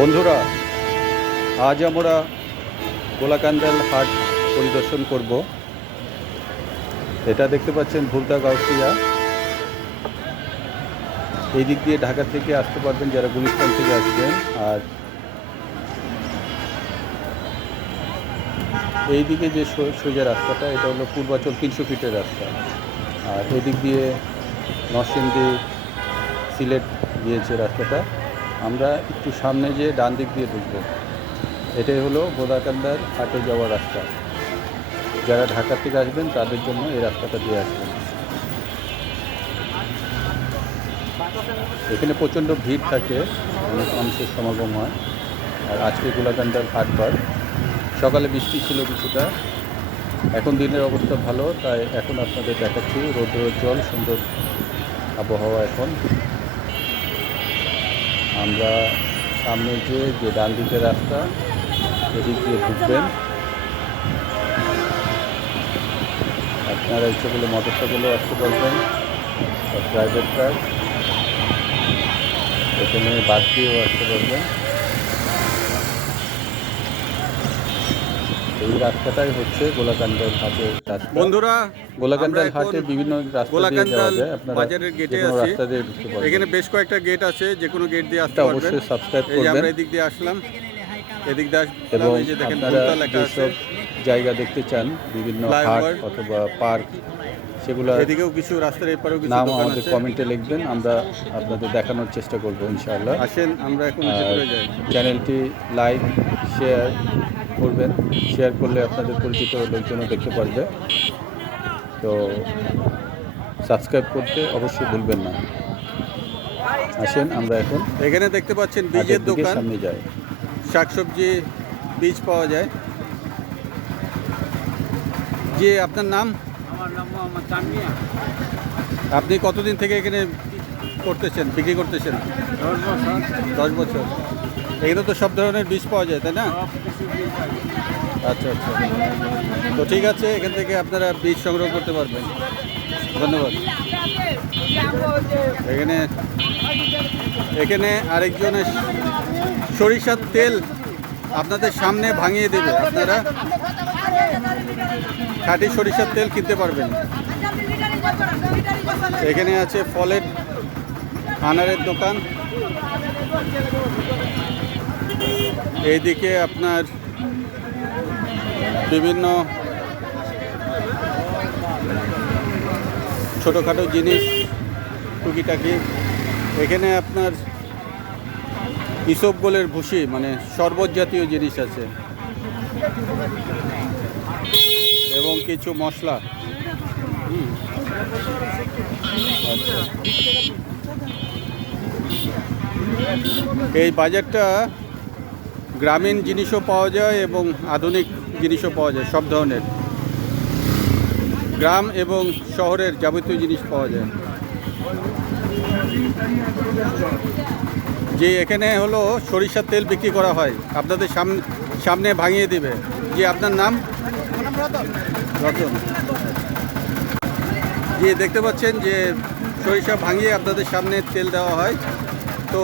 বন্ধুরা, আজ আমরা গোলাকান্দাল হাট পরিদর্শন করব। এটা দেখতে পাচ্ছেন ভুলতা গাউসিয়া। এই দিক দিয়ে ঢাকা থেকে আসতে পারবেন যারা গুলিস্তান থেকে আসবেন, আর এই দিকে যে সোজা রাস্তাটা এটা হলো পূর্বাচল 300 ফিটের রাস্তা, আর এদিক দিয়ে নরসিংদী সিলেট গিয়েছে রাস্তাটা। আমরা একটু সামনে যেয়ে ডান দিক দিয়ে ঢুকবো। এটাই হলো গোলাকান্দার হাটে যাওয়ার রাস্তা। যারা ঢাকা থেকে আসবেন তাদের জন্য এই রাস্তাটা দিয়ে আসবেন। এখানে প্রচণ্ড ভিড় থাকে, অনেক মানুষের সমাগম হয়। আর আজকে গোলাকান্দার হাটবার সকালে বৃষ্টি ছিল কিছুটা, এখন দিনের অবস্থা ভালো, তাই এখন আপনাদের দেখাচ্ছি রৌদ্রোজ্জ্বল সুন্দর আবহাওয়া। এখন আমরা সামনে যে ডান দিকের রাস্তা এদিক দিয়ে ঢুকবেন। আপনারা ইচ্ছে করলে মোটর সাইকেলেও আসতে পারবেন, প্রাইভেট কার, এখানে বাদ দিয়েও আসতে পারবেন। এই রাস্তাটাই হচ্ছে গোলাকান্দাল হাটের রাস্তা। বন্ধুরা, গোলাকান্দাল হাটে বিভিন্ন রাস্তা দিয়ে যাওয়া যায়, আপনারা বাজারের গেটে যেকোনো আছি। রাস্তা দিয়ে ঢুকতে পারবেন। এখানে বেশ কয়েকটা গেট আছে, যে কোনো গেট দিয়ে আসতে পারবেন। অবশ্যই সাবস্ক্রাইব এই যে করবেন। আমরা এদিক দিয়ে আসলাম, এদিক দিয়ে আসলাম, এবং এই যে দেখেন আপনারা ভুলতা লেখা আছে। যেসব জায়গা দেখতে চান, বিভিন্ন হাট ফ্লাইওভার অথবা পার্ক, সেগুলো এদিকেও কিছু, রাস্তার এপারেও কিছু নাম দোকান আমাদের আছে। কমেন্টে লিখবেন, আমরা আপনাদের দেখানোর চেষ্টা করব ইনশাআল্লাহ। আসেন আমরা এখন আর ভেতরে যাই। চ্যানেলটি লাইক শেয়ার করবেন, শেয়ার করলে আপনাদের পরিচিত লোকজনও দেখতে পারবে। তো সাবস্ক্রাইব করতে অবশ্যই ভুলবেন না। আসেন আমরা এখন এখানে দেখতে পাচ্ছেন হাটের বীজের দিকে দোকান, সামনে যাই। শাকসবজি বীজ পাওয়া যায়। যে আপনার নাম? আমার নাম মোহাম্মদ তানমিয়া। আপনি কতদিন থেকে এখানে করতেছেন, বিক্রি করতেছেন? 10 বছর। 10 বছর। এখানে তো সব ধরনের বীজ পাওয়া যায়, তাই না? সব কিছু বীজ আছে। আচ্ছা আচ্ছা, তো ঠিক আছে, এখান থেকে আপনারা বীজ সংগ্রহ করতে পারবেন। ধন্যবাদ। এখানে এখানে আরেকজনের সরিষার তেল আপনাদের সামনে ভাঙিয়ে দেবে, আপনারা খাঁটি সরিষার তেল কিনতে পারবেন। এখানে আছে ফলের আনারের দোকান, এইদিকে আপনার বিভিন্ন ছোটোখাটো জিনিস টুকিটাকি। এখানে আপনার ইসবগোলের ভুসি, মানে শরবত জাতীয় জিনিস আছে, এবং কিছু মশলা। আচ্ছা, এই বাজারটা গ্রামীণ জিনিসও পাওয়া যায় এবং আধুনিক জিনিসও পাওয়া যায়, সব ধরনের গ্রাম এবং শহরের যাবতীয় জিনিস পাওয়া যায়। যে এখানে হলো সরিষার তেল বিক্রি করা হয়, আপনাদের সামনে ভাঙিয়ে দিবে। যে আপনার নাম? রতন। যে দেখতে পাচ্ছেন যে সরিষা ভাঙিয়ে আপনাদের সামনে তেল দেওয়া হয়। তো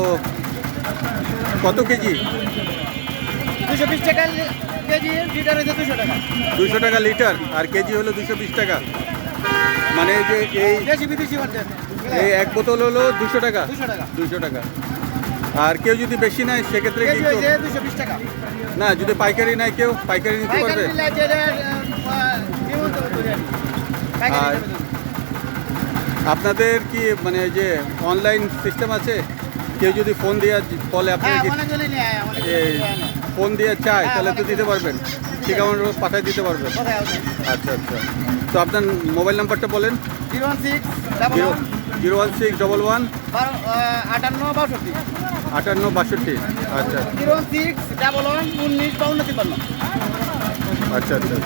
কত কেজি? 220 টাকা কেজি, লিটার হচ্ছে 200 টাকা। 200 টাকা লিটার, আর কেজি হলো 220 টাকা। মানে যে এই দেশি বিদেশি মাধ্যম এই এক বোতল হলো 200 টাকা। 200 টাকা। 200 টাকা। আর কেউ যদি বেশি নেয় সেক্ষেত্রে কেজি কিন্তু, হচ্ছে 220 টাকা। না যদি পাইকারি নেয় কেউ, পাইকারি নিতে পারবে। পাইকারি নিলে যেটা নিয়মিত করে আনি। পাইকারি আর দামে দেবো। আপনাদের কি মানে যে অনলাইন সিস্টেম আছে? কেউ যদি ফোন দিয়ে বলে আপনার হ্যাঁ, কি অনেকজনই নিয়ে আয়, অনেকজনই এই নিয়ে আনে। ফোন দিয়ে চায়, তাহলে তো অনেক দিতে পারবেন, ঠিকানা পাঠিয়ে দিতে পারবেন। কোথায় আছে? আচ্ছা আচ্ছা, তো আপনার মোবাইল নাম্বারটা বলেন। 016 11 016 11 58 62। 58 62। আচ্ছা 06 11 19 52 53। আচ্ছা আচ্ছা,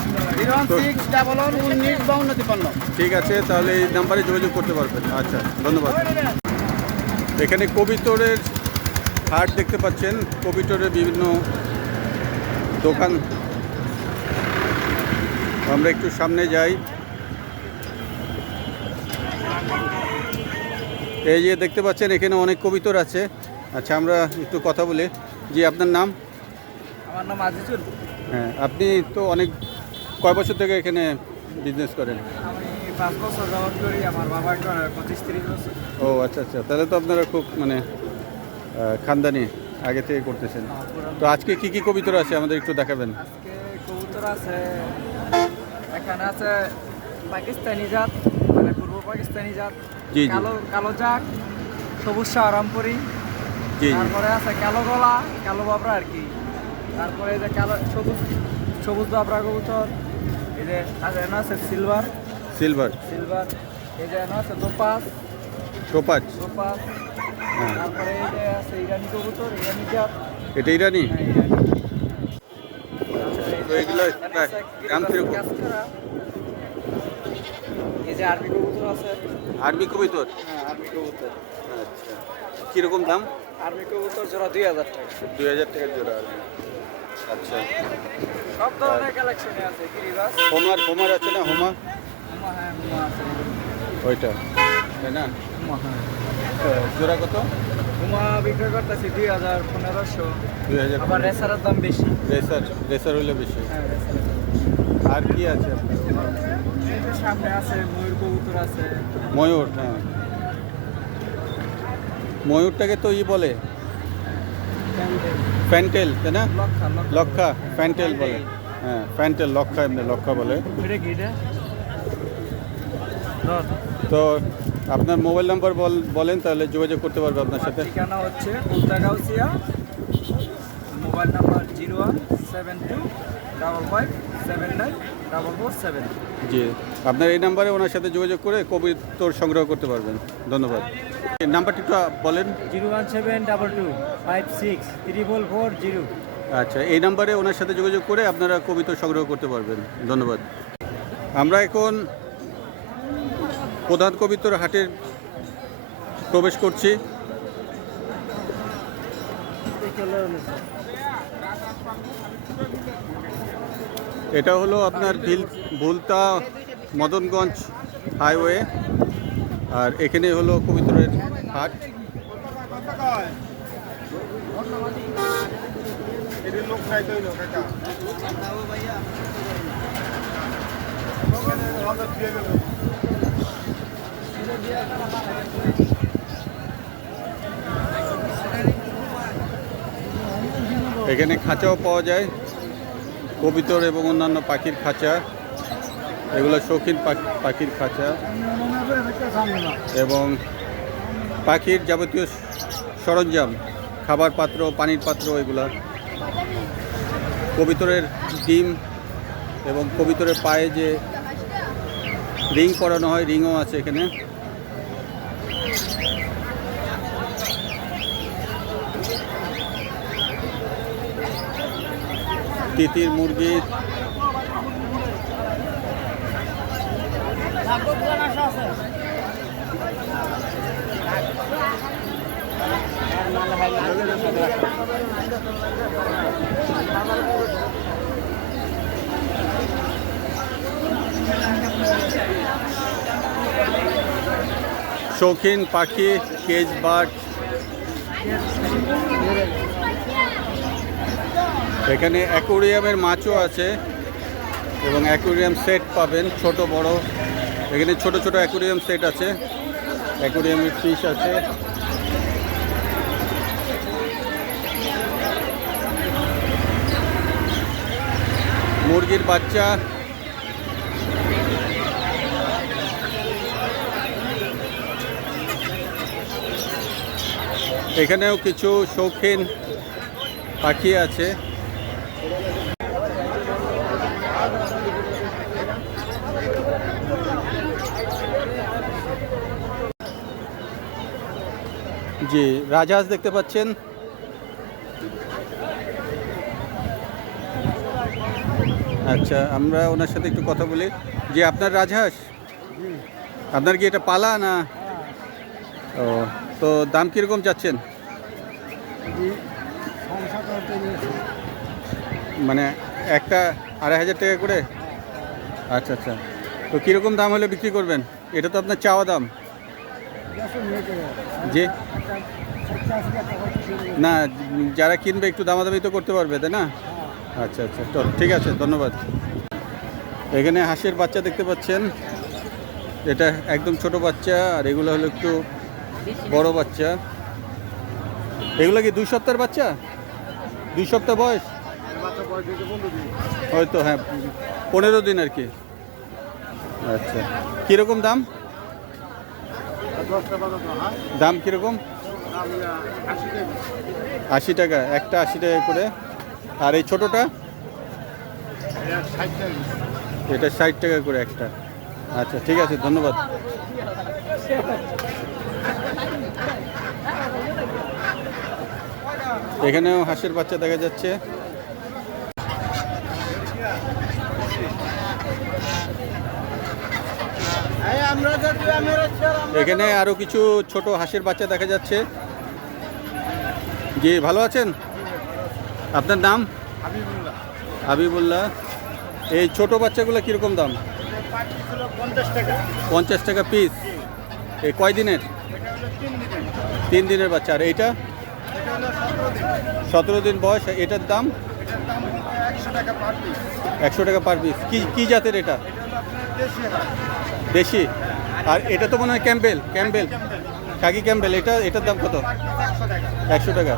06 11 19 52 53। ঠিক আছে, তাহলে এই নাম্বারে যোগাযোগ করতে পারবেন। আচ্ছা, ধন্যবাদ। এখানে কবিতরের হাট দেখতে পাচ্ছেন, কবিতরের বিভিন্ন দোকান। আমরা একটু সামনে যাই। এই যে দেখতে পাচ্ছেন এখানে অনেক কবিতর আছে। আচ্ছা, আমরা একটু কথা বলি। জি, আপনার নাম? আমার নাম আজিজুল। হ্যাঁ, আপনি তো অনেক কয় বছর থেকে এখানে বিজনেস করেন? আমি 5 বছর যাবত করি, আমার বাবা 25-30 বছর। ও আচ্ছা আচ্ছা, তাহলে তো আপনারা খুব মানে খানদানি আগে থেকে করতেছেন। তো আজকে কি কি কবিতর আছে আমাদের একটু দেখাবেন? আজকে কবুতর আছে, এখানে আছে পাকিস্তানি জাত, মানে পূর্ব পাকিস্তানি জাত, জি, জি। কালো কালো জাক, সবুজ শাহরামপুরি, জি জি। তারপরে আছে কালো গলা, কালো বাবরা আর কি। তারপরে এই যে কালো সবুজ সবুজ বাবরা কবুতর, এই যে এখানে আছে সিলভার সিলভার, সিলভার, এই যে এখানে আছে দোপাস টোপাজ। দোপাস। হ্যাঁ, তারপরে এই যে আছে ইরানি কবুতর, ইরানি জাত। এটা ইরানি। হ্যাঁ, ইরানি। তো এগুলো এখানে আছে দাম কিরকম? কাঁচকড়া। এই যে আরবি কবুতর আছে। আরবি কবিতর। হ্যাঁ, আরবি কবুতর। আচ্ছা, কীরকম দাম? আরবি কবুতর জোড়া 2000 টাকা। 2000 টাকার জোড়া আরবি। আচ্ছা, সব ধরনের কালেকশনে আছে গিরিবাস। হোমার আছে না? হোমা হুমা, হ্যাঁ হুমা আছে। ওইটা, তাই না? হুমা, হ্যাঁ। তো জোড়া কত? হুমা বিক্রি করতেছি 2000, 1500। 2000। আবার রেসারের দাম বেশি। রেসার হলে বেশি। হ্যাঁ, রেসারের দাম। আর কি আছে আপনার? এই যে সামনে আছে ময়ূর কবুতর আছে। ময়ূর, হ্যাঁ। ময়ূরটাকে তো বলে ফ্যান্টেল, তাই না? লক্ষা, ফ্যান্টেল বলে। হ্যাঁ, ফ্যান্টেল, লক্ষা, এমনি লক্ষা বলে। এটা কি এটা? ধর। তো আপনার মোবাইল নাম্বার বলেন, তাহলে যোগাযোগ করতে পারবে আপনার সাথে। আমার ঠিকানা হচ্ছে উল্টাগাউসিয়া, মোবাইল নাম্বার 017255794447। জি, আপনার এই নাম্বারে ওনার সাথে যোগাযোগ করে কবিতর সংগ্রহ করতে পারবেন। ধন্যবাদ। এই নাম্বারটি একটু বলেন। 01722563440। আচ্ছা, এই নাম্বারে ওনার সাথে যোগাযোগ করে আপনারা কবিতর সংগ্রহ করতে পারবেন। ধন্যবাদ। আমরা এখন প্রধান কবিতর হাটের প্রবেশ করছি। এটা হলো আপনার ভুলতা মদনগঞ্জ হাইওয়ে, আর এখানে হলো কবিতরের হাট। এখানে খাঁচাও পাওয়া যায়, কবিতর এবং অন্যান্য পাখির খাঁচা। এগুলো শৌখিন পাখির খাঁচা এবং পাখির যাবতীয় সরঞ্জাম, খাবার পাত্র, পানির পাত্র, এগুলা। কবিতরের ডিম এবং কবিতরের পায়ে যে রিং পরানো হয়, রিংও আছে এখানে। তিতির মুরগি, শৌখিন পাখি, কেজ বার্ড। এখানে অ্যাকোরিয়ামের মাছও আছে এবং অ্যাকোরিয়াম সেট পাবেন, ছোট বড়। এখানে ছোট ছোট অ্যাকোরিয়াম সেট আছে, অ্যাকোরিয়ামের ফিশ আছে। মুরগির বাচ্চা, এখানেও কিছু শৌখিন পাখি আছে। জি, রাজহাঁস দেখতে পাচ্ছেন। আচ্ছা, আমরা ওনার সাথে একটু কথা বলি। জি, আপনার রাজহাঁস? আপনার কি এটা পালা না? ও, তো দাম কীরকম চাচ্ছেন? মানে একটা 2500 টাকা করে? আচ্ছা আচ্ছা, তো কীরকম দাম হলে বিক্রি করবেন? এটা তো আপনার চাওয়া দাম। জি, না, যারা কিনবে একটু দামাদামি তো করতে পারবে, তাই না? আচ্ছা আচ্ছা, তো ঠিক আছে, ধন্যবাদ। এখানে হাঁসের বাচ্চা দেখতে পাচ্ছেন, এটা একদম ছোট বাচ্চা, আর এগুলো হলো একটু বড় বাচ্চা। এগুলো কি 2 সপ্তাহের বাচ্চা? 2 সপ্তাহ বয়স হয়তো, হ্যাঁ 15 দিন আর কি। আচ্ছা, কীরকম দাম? দাম কীরকম? 80 টাকা একটা, 80 টাকা করে। আর এই ছোটোটা? এটা 60 টাকা করে একটা। আচ্ছা ঠিক আছে, ধন্যবাদ। এখানেও হাঁসের বাচ্চা দেখা যাচ্ছে। এখানে আরো কিছু ছোট হাঁসের বাচ্চা দেখা যাচ্ছে। জি, ভালো আছেন? আপনার নাম? হাবিবুল্লাহ। এই ছোট বাচ্চাগুলো কীরকম দাম? 50 টাকা পিস। এই কয় দিনের? 3 দিনের বাচ্চা। আর এইটা 17 দিন বয়স। এটার দাম 100 টাকা পার পিস। কি জাতের এটা? দেশি। আর এটা তো মনে হয় ক্যাম্বেল খাকি ক্যাম্বেল। এটার দাম কত? 100 টাকা।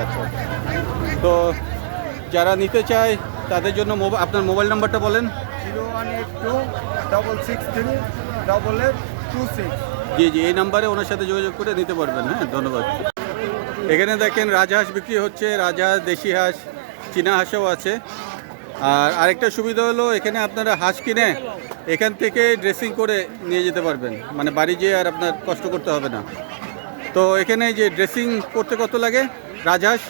আচ্ছা, তো যারা নিতে চায় তাদের জন্য আপনার মোবাইল নাম্বারটা বলেন। 0182663826। জি জি, এই নাম্বারে ওনার সাথে যোগাযোগ করে নিতে পারবেন। হ্যাঁ, ধন্যবাদ। এখানে দেখেন রাজহাঁস বিক্রি হচ্ছে, রাজহাঁস, দেশি হাঁস, চীনা হাঁসও আছে। আর আরেকটা সুবিধা হলো, এখানে আপনারা হাঁস কিনে এখান থেকে ড্রেসিং করে নিয়ে যেতে পারবেন, মানে বাড়ি যেয়ে আর আপনার কষ্ট করতে হবে না। তো এখানে যে ড্রেসিং করতে কত লাগে? রাজহাঁস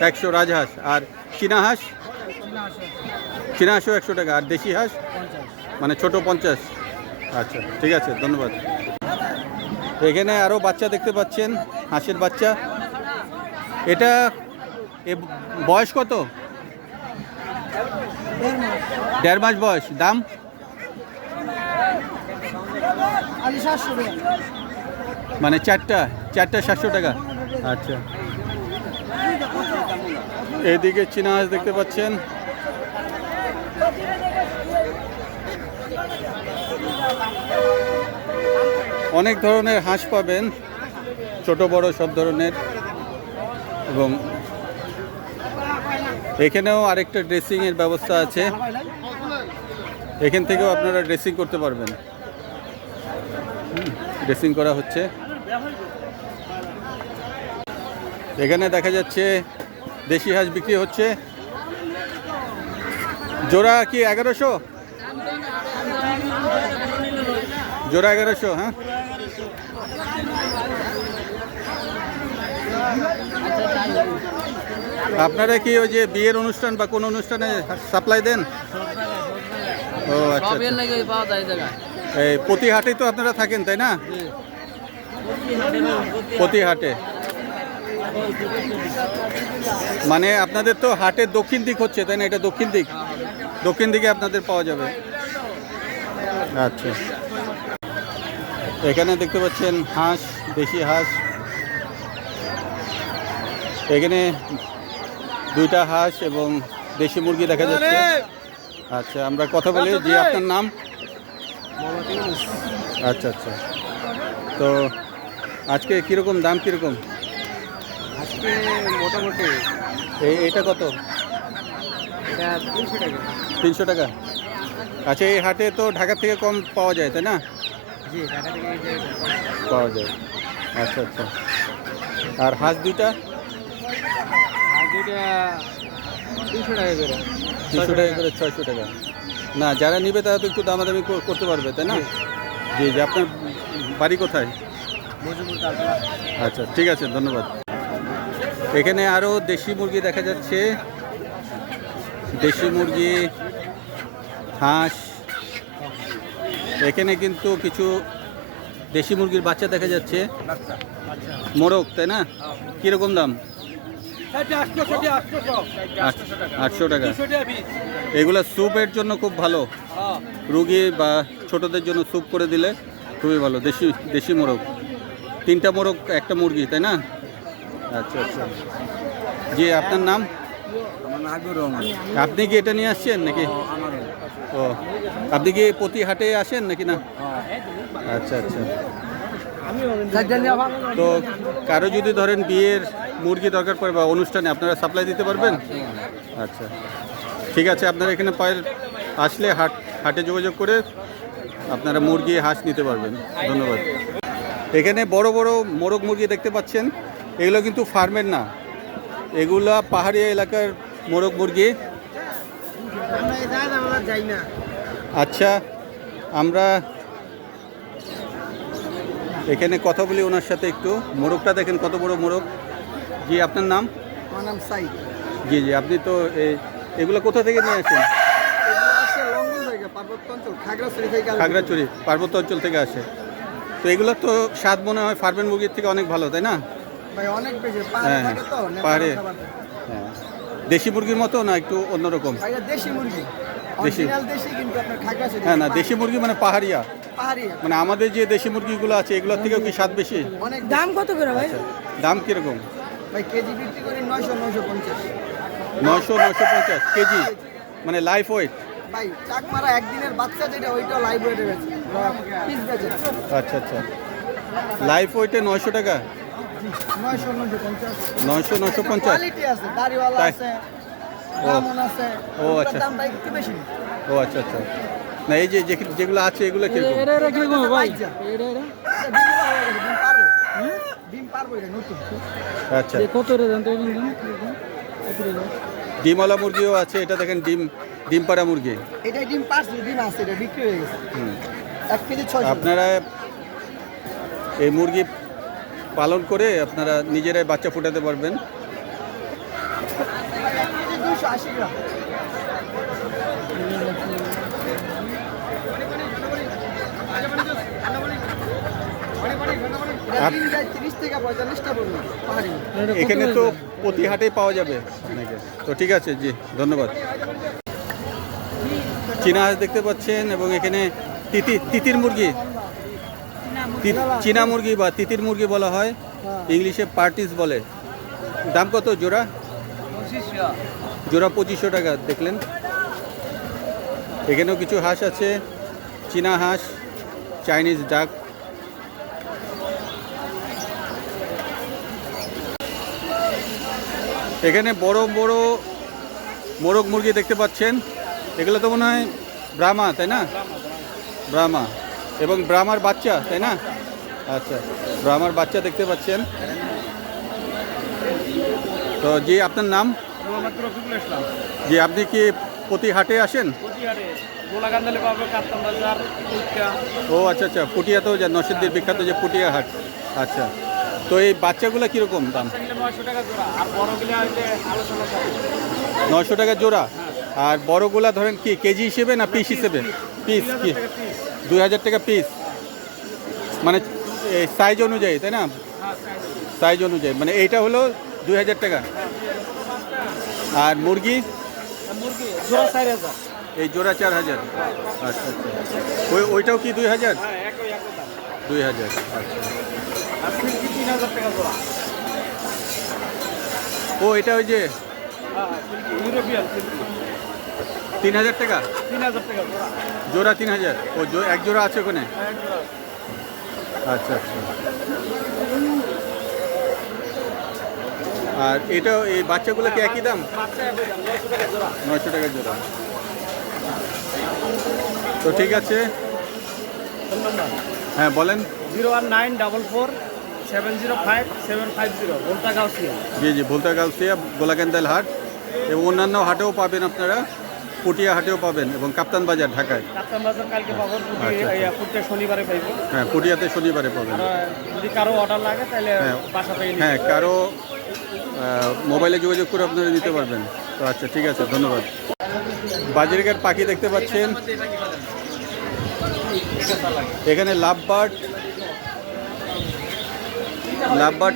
100 রাজহাঁস। আর চীনা হাঁস? চীনা হাঁসও 100 টাকা। আর দেশি হাঁস মানে ছোট 50। আচ্ছা ঠিক আছে, ধন্যবাদ। এখানে আরও বাচ্চা দেখতে পাচ্ছেন, হাঁসের বাচ্চা। এটা বয়স কত? 1.5 মাস বয়স। দাম? মানে চারটা 700 টাকা। আচ্ছা, এদিকে চীনা হাঁস দেখতে পাচ্ছেন। অনেক ধরনের হাঁস পাবেন, ছোট বড় সব ধরনের। এবং এখানেও আরেকটা ড্রেসিংয়ের ব্যবস্থা আছে, এখান থেকেও আপনারা ড্রেসিং করতে পারবেন। ড্রেসিং করা হচ্ছে। এখানে দেখা যাচ্ছে দেশি হাঁস বিক্রি হচ্ছে। জোড়া কি 1100? জোড়া 1100। হ্যাঁ, আপনারা কি ওই যে বিয়ের অনুষ্ঠান বা কোনো অনুষ্ঠানে সাপ্লাই দেন? ও আচ্ছা, এই প্রতি হাটেই তো আপনারা থাকেন, তাই না? প্রতি হাটে মানে আপনাদের তো হাটের দক্ষিণ দিক হচ্ছে, তাই না? এটা দক্ষিণ দিকে আপনাদের পাওয়া যাবে। আচ্ছা, এখানে দেখতে পাচ্ছেন হাঁস, দেশি হাঁস। এখানে 2টা হাঁস এবং দেশি মুরগি দেখা যাচ্ছে। আচ্ছা, আমরা কথা বলি। জি, আপনার নাম? আচ্ছা আচ্ছা, তো আজকে কীরকম দাম? কীরকম আজকে? মোটামুটি এইটা কত? এটা 300 টাকা। 300 টাকা। আচ্ছা, এই হাটে তো ঢাকার থেকে কম পাওয়া যায়, তাই না? জি, ঢাকা থেকে পাওয়া যায়। আচ্ছা আচ্ছা, আর হাঁস 2টা? আর দুইটা 300 টাকা করে। 300 টাকা করে, 600 টাকা। না, যারা নিবে তারা তো একটু দামাদামি করতে পারবে, তাই না? জি জি, আপনার বাড়ি কোথায়? আচ্ছা ঠিক আছে, ধন্যবাদ। এখানে আরও দেশি মুরগি দেখা যাচ্ছে, দেশি মুরগি, হাঁস। এখানে কিন্তু কিছু দেশি মুরগির বাচ্চা দেখা যাচ্ছে, মোরগ, তাই না? কীরকম দাম? 800 টাকা। এগুলো স্যুপের জন্য খুব ভালো, রুগী বা ছোটদের জন্য স্যুপ করে দিলে খুবই ভালো। দেশি মোরগ। 3টা মোরগ একটা মুরগি, তাই না? আচ্ছা আচ্ছা। জি, আপনার নাম? আমার নাগুর রহমান। আপনি কি এটা নিয়ে আসছেন নাকি? ও, আপনি কি প্রতি হাটে আসেন নাকি না? আচ্ছা আচ্ছা। তো কারো যদি ধরেন বিয়ের মুরগি দরকার পড়ে বা অনুষ্ঠানে আপনারা সাপ্লাই দিতে পারবেন? আচ্ছা, ঠিক আছে। আপনারা এখানে আসলে হাটে যোগাযোগ করে আপনারা মুরগি হাঁস নিতে পারবেন। ধন্যবাদ। এখানে বড় বড় মোরগ মুরগি দেখতে পাচ্ছেন, এগুলো কিন্তু ফার্মের না, এগুলা পাহাড়ি এলাকার মোরগ মুরগি। আচ্ছা, আমরা এখানে কথা বলি ওনার সাথে একটু। মোরগটা দেখেন কত বড় মোরগ। জি, আপনার নাম? আমার নাম সাইদ। জি জি, আপনি তো এগুলো কোথা থেকে নিয়ে আসেন? খাগড়াছড়ি পার্বত্য অঞ্চল থেকে আসে। তো এগুলো তো স্বাদ মনে হয় ফার্মের মুরগির থেকে অনেক ভালো, তাই না? অনেক বেশি হ্যাঁ হ্যাঁ, পাহাড়ে। হ্যাঁ, দেশি মুরগির মতো না, একটু অন্যরকম? দেশি মুরগি, দেশি। দেশি কিন্তু আপনার খাগড়াছড়ি। হ্যাঁ না, দেশি মুরগি মানে পাহাড়িয়া, পাহাড়ি। মানে আমাদের যে দেশি মুরগিগুলো আছে এগুলোর থেকেও কি স্বাদ বেশি? অনেক। দাম কত করে ভাই? দাম কিরকম? ভাই কেজি বিক্রি করি 900-950। 900-950 কেজি, মানে লাইফ ওয়েট? ভাই চাক মারা একদিনের বাচ্চা যেটা ওইটা লাইভ ওয়েটে বেচে, পিস বেচে। আচ্ছা আচ্ছা, লাইফ ওয়েটে 900 টাকা? 900-950। 900-950 কোয়ালিটি আছে, দাড়িওয়ালা তাই? আছে, ও দামন আছে। ও আচ্ছা। দামটা একটু বেশি। ও আচ্ছা আচ্ছা। না, এই যে যেগুলো আছে এগুলো কিরকম? কিরকম ভাই? ডিম পারবো এটা নতুন। আচ্ছা, কত রে দাম? ডিমওয়ালা মুরগিও আছে, এটা দেখেন ডিম পাড়া মুরগি। এটা ডিম পারছে, ডিম আছে, এটা বিক্রি হয়ে গেছে। 1 কেজি 600। আপনারা এই মুরগি পালন করে আপনারা নিজেরাই বাচ্চা ফোটাতে পারবেন। 280 গ্রাম। আপ- 30 থেকে 45টা পড়বে পাহাড়ি। এখানে তো প্রতি হাটেই পাওয়া যাবে আপনাকে। তো ঠিক আছে, জি ধন্যবাদ। চীনা হাঁস দেখতে পাচ্ছেন, এবং এখানে তিতির মুরগি, চীনা মুরগি বা তিতির মুরগি বলা হয়, ইংলিশে পার্টিস বলে। দাম কত জোড়া? জোড়া 2500 টাকা। দেখলেন এখানেও কিছু হাঁস আছে, চীনা হাঁস, চাইনিজ ডাক। এখানে বড় বড় মোরগ মুরগি দেখতে পাচ্ছেন, এগুলো তো মনে হয় ব্রাহ্মা, তাই না? ব্রাহ্মা এবং ব্রাহ্মার বাচ্চা, তাই না? আচ্ছা, ব্রাহ্মার বাচ্চা দেখতে পাচ্ছেন। তো জি, আপনার নাম? জি, আপনি কি প্রতি হাটে আসেন? ও আচ্ছা আচ্ছা, পুটিয়াতেও যান, নরসিংদীর বিখ্যাত যে পুটিয়া হাট। আচ্ছা, তো এই বাচ্চাগুলো কীরকম দাম? 900 টাকা জোড়া। আর বড়গুলা ধরেন কি কেজি হিসেবে না পিস হিসেবে? পিস কি 2000 টাকা পিস, মানে সাইজ অনুযায়ী, তাই না? সাইজ অনুযায়ী, মানে এইটা হলো 2000 টাকা। আর মুরগি? জোড়া 4000। এই জোড়া 4000। আচ্ছা আচ্ছা, ওইটাও কি 2000? 2000। আচ্ছা, ও এটা ওই যে 3000 টাকা জোড়া? 3000। ও এক জোড়া আছে ওখানে? আচ্ছা আচ্ছা। আর এটা এই বাচ্চাগুলো কি একই দাম? 900 টাকা জোড়া। তো ঠিক আছে, হ্যাঁ বলেন। 01944705750 ভোল্টা গাউসিয়া। জি জি, ভোল্টা গাউসিয়া, গোলাকান্দাল হাট, এবং অন্যান্য হাটেও পাবেন আপনারা, পুটিয়া হাটেও পাবেন, এবং কাপ্তান বাজার ঢাকায়। কাপ্তান বাজার কালকে পাবো, আচ্ছা। পুটিয়া শনিবারে পাইব। হ্যাঁ, পুটিয়াতে শনিবারে পাবেন। যদি কারো অর্ডার লাগে তাহলে হ্যাঁ। বাসা থেকে হ্যাঁ, কারো মোবাইলে যোগাযোগ করে আপনারা নিতে পারবেন। তো আচ্ছা, ঠিক আছে, ধন্যবাদ। বাজিরঘাট পাখি দেখতে পাচ্ছেন, এখানে লাভবার্ড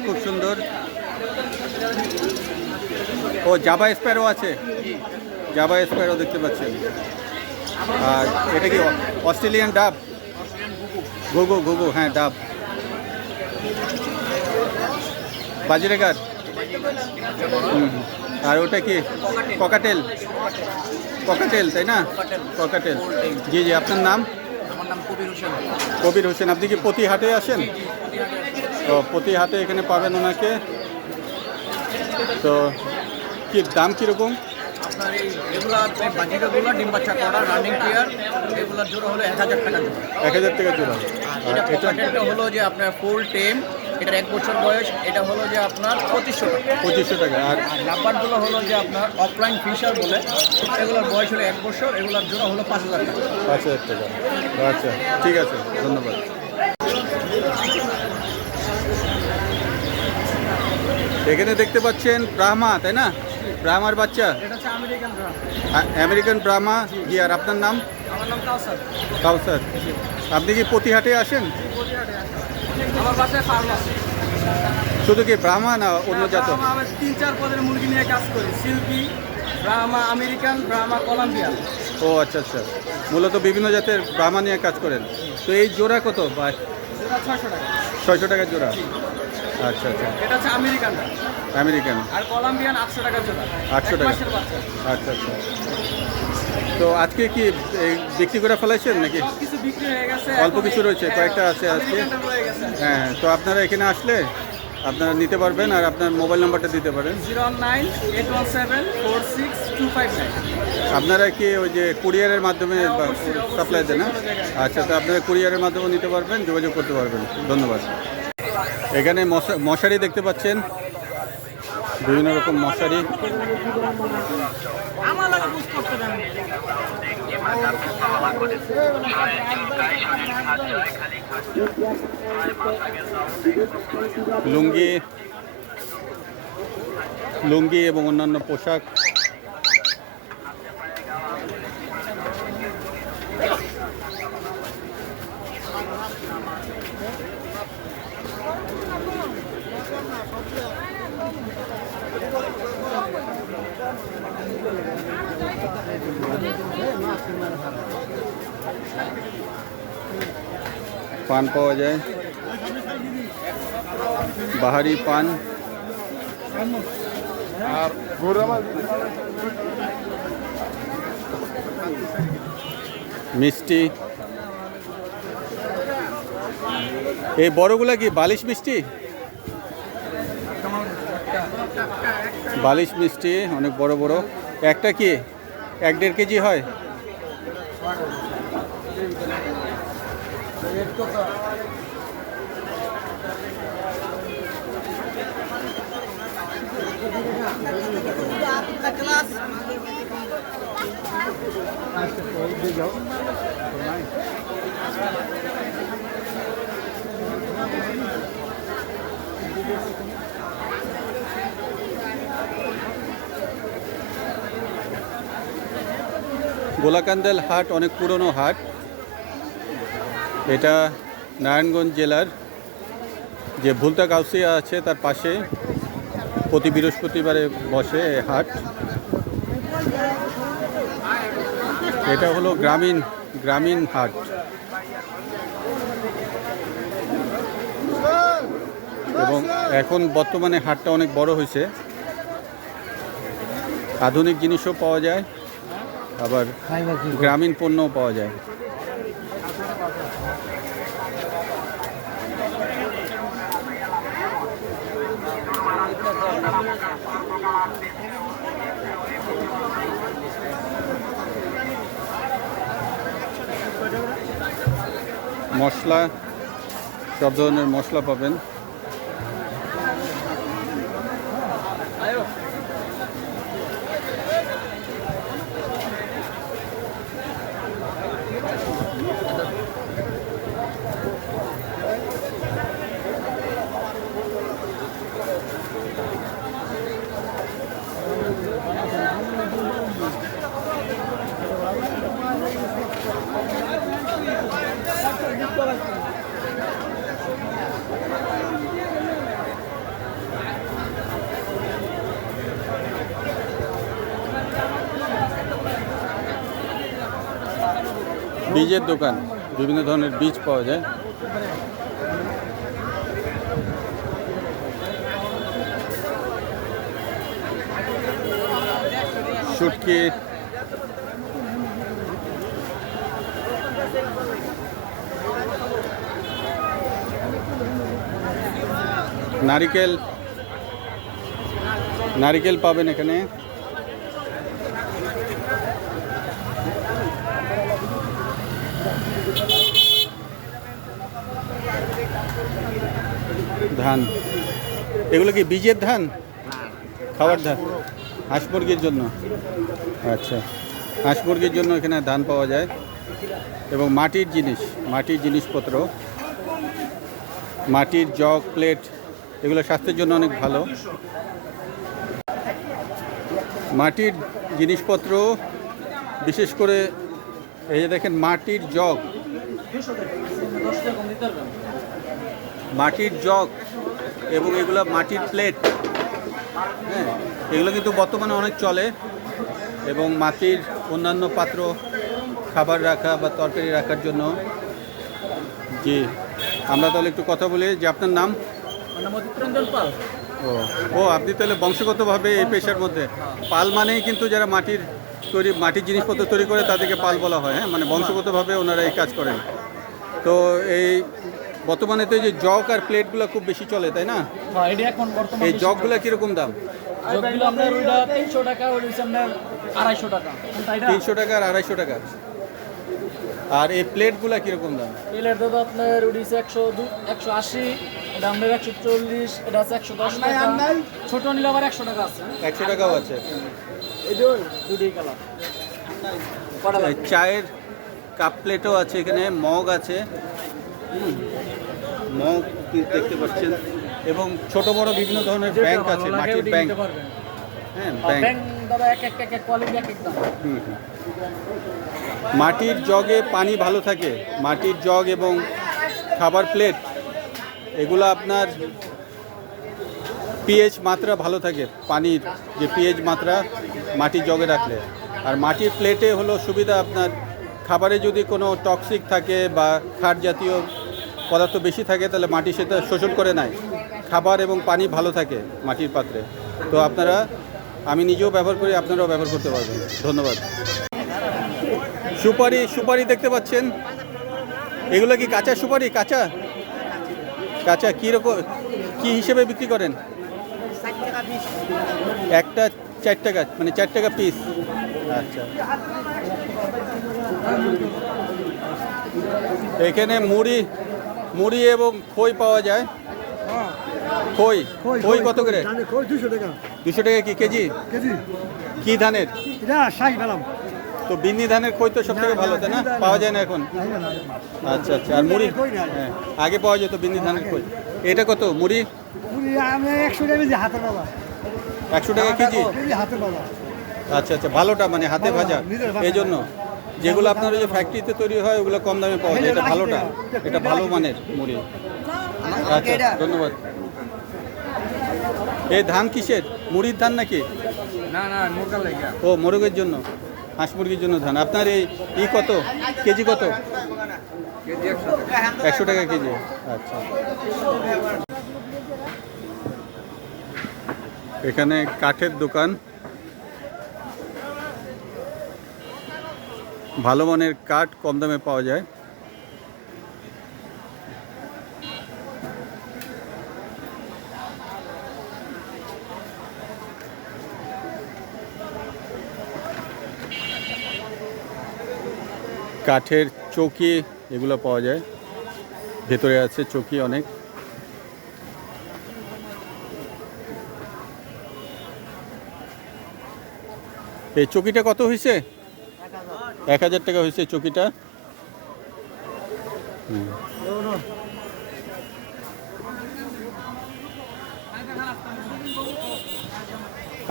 খুব সুন্দর। ও জাভা স্প্যারো আছে, জাভা স্প্যারো দেখতে পাচ্ছেন। আর এটা কি অস্ট্রেলিয়ান ডাব? ঘুঘু, হ্যাঁ ডাব। বাজিরঘাট হুম হুম। আর ওটা কি ককাটেল? ককাটেল তাই না? ককাটেল। জি জি, আপনার নাম? আমার নাম কবির হোসেন। কবির হোসেন। আপনি কি প্রতি হাটে আসেন? তো প্রতি হাটে এখানে পাবেন ওনাকে। তো কি দাম কীরকম? আপনার এগুলা বাজিকাগুলো ডিম বাচ্চা করা রানিং পেয়ার, এগুলোর জোড়া হলো 1000 টাকা জোড়া। 1000 টাকা জোড়া। আর এটা এটা পকেটেরটা হলো যে আপনার ফুল টেম, এটার 1 বছর বয়স, এটা হলো যে আপনার 2500 টাকা। 2500 টাকা। আর আর লাভবারগুলো হলো যে আপনার অফলাইন ফিশার বলে, এগুলোর বয়স হলো 1 বছর, এগুলোর জোড়া হলো 5000 টাকা। 5000 টাকা। আচ্ছা ঠিক আছে, ধন্যবাদ। এখানে দেখতে পাচ্ছেন ব্রাহ্মা তাই না? ব্রাহ্মার বাচ্চা, এটা হচ্ছে আমেরিকান ব্রাউন। আমেরিকান ব্রাহ্মা। জি, আর আপনার নাম? আমার নাম কাউসার। কাউসার। আপনি কি প্রতি হাটে আসেন? আমার বাসায় ফার্ম আছে। শুধু কি ব্রাহ্মা না অন্য জাত? আমি 3-4 পদের মুরগি নিয়ে কাজ করি। Silkie, Brahma American, Brahma Colombian. ও আচ্ছা আচ্ছা, মূলত বিভিন্ন জাতের ব্রাহ্মা নিয়ে কাজ করেন। তো এই জোড়া কত? বা এটা 600 টাকা। 600 টাকা জোড়া। আচ্ছা আচ্ছা, এটা হচ্ছে আমেরিকানটা। আমেরিকান। আর কলম্বিয়ান 800 টাকা জোড়া। 800 এক টাকা। মাসের বাচ্চা। আচ্ছা আচ্ছা। তো আজকে কি এই বিক্রি করে ফেলাইছেন নাকি? সব কিছু বিক্রি হয়ে গেছে। অল্প কিছু রয়েছে, কয়েকটা আছে আজকে। আমেরিকানটা রয়ে গেছে। হ্যাঁ, তো আপনারা এখানে আসলে আপনারা নিতে পারবেন। আর আপনার মোবাইল নাম্বারটা দিতে পারেন। 09817462559। আপনারা কি ওই যে কুরিয়ারের মাধ্যমে অবশ্যই, সাপ্লাই দেন? যে কোনো জায়গায়। আচ্ছা, তো আপনারা কুরিয়ারের মাধ্যমে নিতে পারবেন, যোগাযোগ করতে পারবেন। ধন্যবাদ। এখানে মশারি দেখতে পাচ্ছেন, বিভিন্ন রকম মশারি। আমার লাগে বুঝ করতে জানি। লুঙ্গি, লুঙ্গি এবং অন্যান্য পোশাক। পান পাওয়া যায়, বাহারি পান। আর মিষ্টি। এই বড়গুলা কি বালিশ মিষ্টি? বালিশ মিষ্টি অনেক বড় বড়। একটা কি 1-1.5 কেজি হয়? গোলাকান্দাল হাট অনেক পুরনো হাট। এটা নারায়ণগঞ্জ জেলার যে ভুলতা গাউসিয়া আছে তার পাশে প্রতি বৃহস্পতিবারে বসে এই হাট। এটা হলো গ্রামীণ হাট। এবং এখন বর্তমানে হাটটা অনেক বড় হয়েছে, আধুনিক জিনিসও পাওয়া যায়, আবার গ্রামীণ পণ্যও পাওয়া যায়। মশলা, সব ধরনের মশলা পাবেন। বীজের দোকান, বিভিন্ন ধরনের বীজ পাওয়া যায়। শুটকি, নারিকেল, নারিকেল পাবেন এখানে। ধান, এগুলো কি বীজের ধান, খাওয়ার ধান? হাঁস মুরগির জন্য। আচ্ছা, হাঁস মুরগির জন্য এখানে ধান পাওয়া যায়। এবং মাটির জিনিস, মাটির জিনিসপত্র, মাটির জগ, প্লেট, এগুলো স্বাস্থ্যের জন্য অনেক ভালো। মাটির জিনিসপত্র, বিশেষ করে এই যে দেখেন মাটির জগ, মাটির জগ এবং এগুলো মাটির প্লেট, হ্যাঁ, এগুলো কিন্তু বর্তমানে অনেক চলে। এবং মাটির অন্যান্য পাত্র, খাবার রাখা বা তরকারি রাখার জন্য। জি, আমরা তাহলে একটু কথা বলি। যে আপনার নাম? পাল। ও, আপনি তাহলে বংশগতভাবে এই পেশার মধ্যে। পাল মানেই কিন্তু যারা মাটির মাটির জিনিসপত্র তৈরি করে তাদেরকে পাল বলা হয়। হ্যাঁ, মানে বংশগতভাবে ওনারা এই কাজ করেন। তো এই বর্তমানে তো এই যে জগ আর প্লেটগুলো খুব বেশি চলে, তাই না? এই জগগুলো কীরকম দাম? জগগুলো আপনার ওইটা 300 টাকা, ওই আপনার 250 টাকা। 300 টাকা আর 250 টাকা। আর এই প্লেটগুলো কীরকম দাম? প্লেট দাদা আপনার ওইটা 180, এটা আপনার 140, এটা আছে 110 টাকা। ছোট নিলে আবার 100 টাকা আছে। 100 টাকাও আছে। এই যে দুটোই কালার। চায়ের কাপ প্লেটও আছে এখানে, মগ আছে, মগ দেখতে পাচ্ছেন। এবং ছোট বড় বিভিন্ন ধরনের ব্যাংক আছে, মাটির ব্যাংক। হ্যাঁ, ব্যাংক দাদা এক কোয়ালিটি এক দাম। মাটির জগে পানি ভালো থাকে, মাটির জগ এবং খাবার প্লেট, এগুলো আপনার পিএইচ মাত্রা ভালো থাকে। পানির যে পিএইচ মাত্রা মাটির জগে রাখলে। আর মাটির প্লেটে হলো সুবিধা, আপনার খাবারে যদি কোনো টক্সিক থাকে বা খার জাতীয় পদার্থ বেশি থাকে তাহলে মাটি সেটা শোষণ করে নেয়। খাবার এবং পানি ভালো থাকে মাটির পাত্রে। তো আপনারা, আমি নিজেও ব্যবহার করি, আপনারাও ব্যবহার করতে পারবেন। ধন্যবাদ। সুপারি, সুপারি দেখতে পাচ্ছেন। এগুলো কি কাঁচা সুপারি? কাঁচা কাঁচা কীরকম, কী হিসেবে বিক্রি করেন? একটা 4 টাকা, মানে 4 টাকা পিস। আচ্ছা, এখানে মুড়ি এবং খই পাওয়া যায়। খই, খই কত করে? 200 টাকা। 200 টাকা কি কেজি? কি ধানের? এটা 60 পেলাম। তো বিন্নি ধানের খই তো সব থেকে ভালো, তাই না? পাওয়া যায় না এখন। আচ্ছা আচ্ছা। আর মুড়ি? হ্যাঁ, আগে পাওয়া যেত বিন্নি ধানের খই। এটা কত মুড়ি? আমি 100 টাকা কেজি হাতের বাবা। 100 টাকা কেজি? হাতের বাবা। আচ্ছা আচ্ছা, ভালোটা মানে হাতে ভাজা, এই জন্য। যেগুলো আপনার ওই যে ফ্যাক্টরিতে তৈরি হয় ওগুলো কম দামে পাওয়া যায়, এটা ভালোটা, এটা ভালো মানের মুড়ি। আচ্ছা, ধন্যবাদ। এই ধান কিসের? মুড়ির ধান নাকি? না না, মুরগা লাগা। ও, মোরগের জন্য, হাঁস মুরগির জন্য ধান। আপনার এই কত কেজি? কত কেজি? 100 টাকা কেজি। আচ্ছা, এখানে কাঠের দোকান, ভালো মানের কাঠ কম দামে পাওয়া যায়। কাঠের চৌকি এগুলো পাওয়া যায়, ভেতরে আছে চৌকি অনেক। এই চৌকিটা কত হয়েছে? 1000 টাকা হয়েছে চৌকিটা।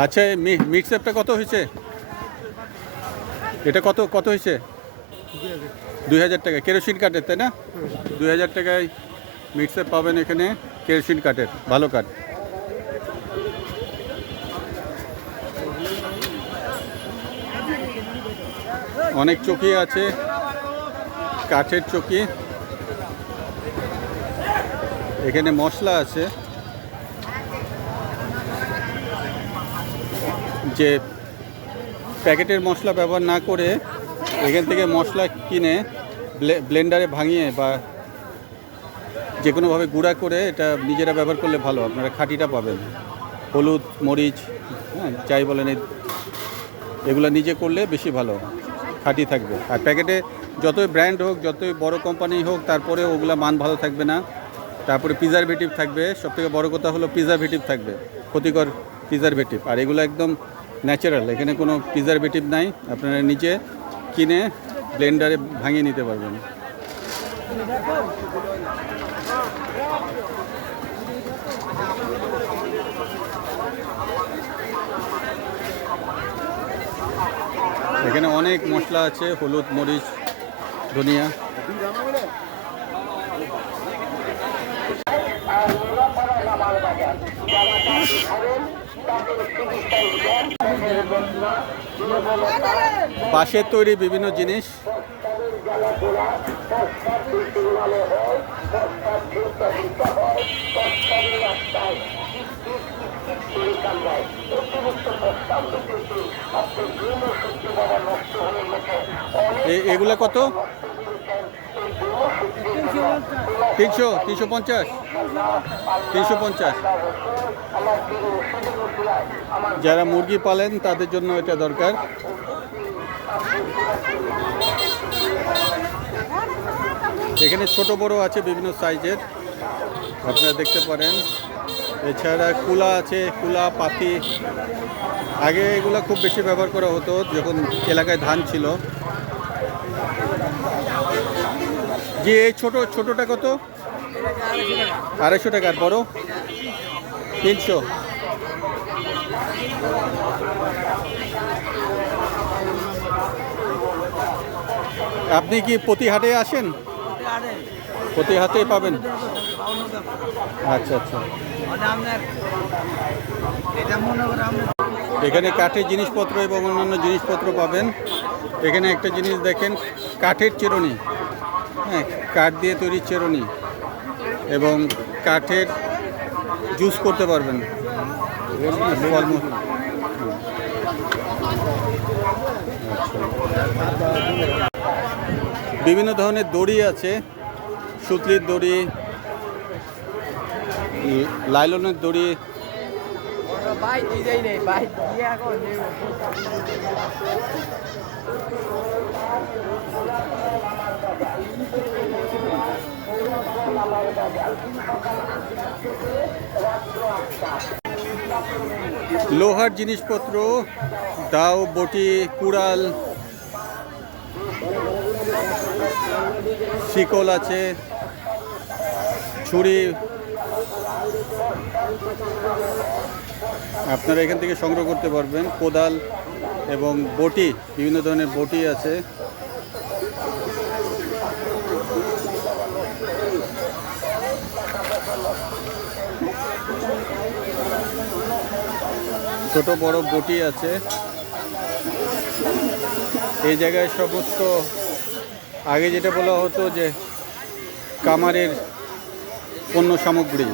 আচ্ছা, মিক্সআপটা কত হয়েছে? এটা কত কত হয়েছে? 2000 টাকা। কেরোসিন কাঠের, তাই না? 2000 টাকায় মিক্সআপ পাবেন এখানে, কেরোসিন কাঠের, ভালো কাঠ। অনেক চৌকি আছে, কাঠের চৌকি। এখানে মশলা আছে, যে প্যাকেটের মশলা ব্যবহার না করে এখান থেকে মশলা কিনে ব্লেন্ডারে ভাঙিয়ে বা যে কোনোভাবে গুঁড়া করে এটা নিজেরা ব্যবহার করলে ভালো, আপনারা খাঁটিটা পাবেন। হলুদ, মরিচ, হ্যাঁ যাই বলেন, এগুলো নিজে করলে বেশি ভালো, খাঁটি থাকবে। আর প্যাকেটে যতই ব্র্যান্ড হোক, যতই বড় কোম্পানি হোক, তারপরে ওগুলা মান ভালো থাকবে না। তারপরে প্রিজারভেটিভ থাকবে, সবথেকে বড় কথা হলো প্রিজারভেটিভ থাকবে, ক্ষতিকর প্রিজারভেটিভ। আর এগুলো একদম ন্যাচারাল, এখানে কোনো প্রিজারভেটিভ নাই। আপনারা নিজে কিনে ব্লেন্ডারে ভাঙিয়ে নিতে পারবেন। এখানে অনেক মশলা আছে, হলুদ, মরিচ, ধনিয়া। বাঁশের তৈরি বিভিন্ন জিনিস, এগুলা কত? 300, 350, 350। যারা মুরগি পালেন তাদের জন্য এটা দরকার। এখানে ছোট বড় আছে বিভিন্ন সাইজের, আপনারা দেখতে পারেন। এছাড়া কুলা আছে, কুলা, পাতি। আগে এগুলা খুব বেশি ব্যবহার করা হতো যখন এলাকায় ধান ছিল। যে এই ছোটটা কত? 250 টাকা। আর বড় 300। আপনি কি প্রতি হাটে আসেন? প্রতি হাটে পাবেন? আচ্ছা আচ্ছা। এখানে কাঠের জিনিসপত্র এবং অন্যান্য জিনিসপত্র পাবেন। এখানে একটা জিনিস দেখেন, কাঠের চিরুনি, হ্যাঁ কাঠ দিয়ে তৈরি চিরুনি, এবং কাঠের জুস করতে পারবেন ফলমূল। বিভিন্ন ধরনের দড়ি আছে, সুতলির দড়ি, লাইলনের দড়ি। লোহার জিনিসপত্র, দাও, বটি, কুড়াল, শিকল আছে, ছুরি। আপনারা এখান থেকে সংগ্রহ করতে পারবেন। কোদাল এবং বটি, বিভিন্ন ধরনের বটি আছে। ছোট বড় বটি আছে। এই জায়গায় সমস্ত আগে যেটা বলা হতো যে কামারের পণ্য সামগ্রী।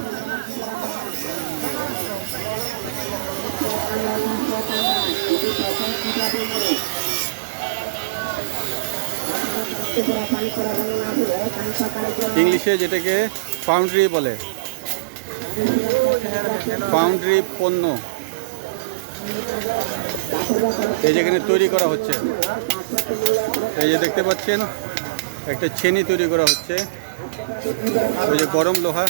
ইংলিশে যেটাকে ফাউন্ড্রি বলে, ফাউন্ড্রি পণ্য। এই যেখানে তৈরি করা হচ্ছে, এই যে দেখতে পাচ্ছেন একটা ছেনি তৈরি করা হচ্ছে, ওই যে গরম লোহা।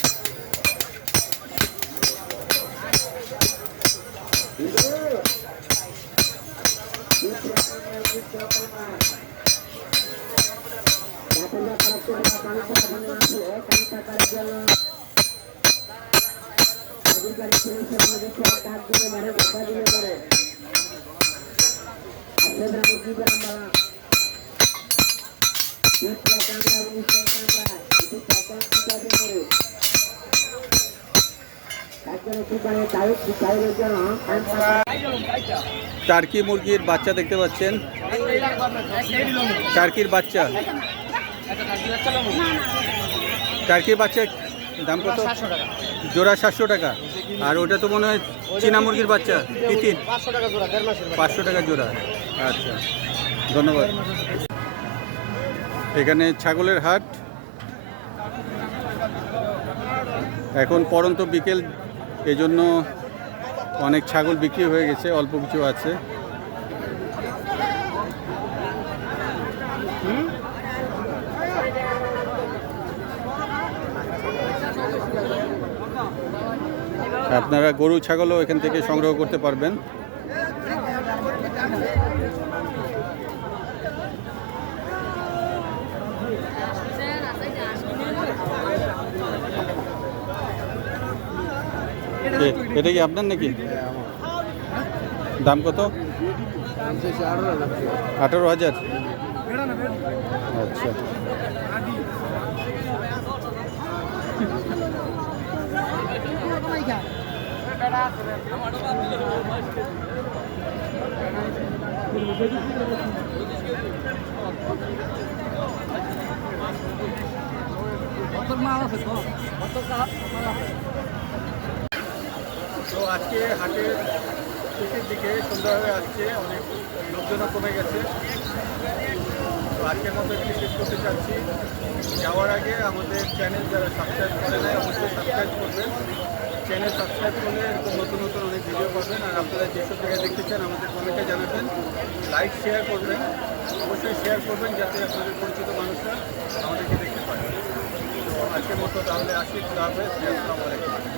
টার্কি মুরগির বাচ্চা দেখতে পাচ্ছেন, টার্কির বাচ্চা। টার্কির বাচ্চা দাম কত? জোড়া 700 টাকা। আর ওটা তো মনে হয় চীনা মুরগির বাচ্চা তিতির 500 টাকা জোড়া 1.5 মাসের 500 টাকা জোড়া। আচ্ছা, ধন্যবাদ। এখানে ছাগলের হাট। এখন পরন্ত বিকেল, এই জন্য অনেক ছাগল বিক্রি হয়ে গেছে, অল্প কিছু আছে। আপনারা গরু ছাগলও এখান থেকে সংগ্রহ করতে পারবেন। এটা কি আপনার নাকি? দাম কত? 18,000। আচ্ছা, তো আজকে হাটের শেষের দিকে সন্ধ্যা হয়ে আসছে, অনেক লোকজনও কমে গেছে। তো আজকের মতো একটু শেষ করতে চাচ্ছি। যাওয়ার আগে আমাদের চ্যানেল যারা সাবস্ক্রাইব করে নেয় অবশ্যই সাবস্ক্রাইব করবেন। চ্যানেল সাবস্ক্রাইব করলে এরকম নতুন নতুন অনেক ভিডিও পাবেন। আর আপনারা যেসব জায়গায় দেখতে চান আমাদের কমেন্টে জানাবেন, লাইক শেয়ার করবেন, অবশ্যই শেয়ার করবেন যাতে আপনাদের পরিচিত মানুষরা আমাদেরকে দেখতে পায়। তো আজকের মতো তাহলে আসি, আসসালামু আলাইকুম।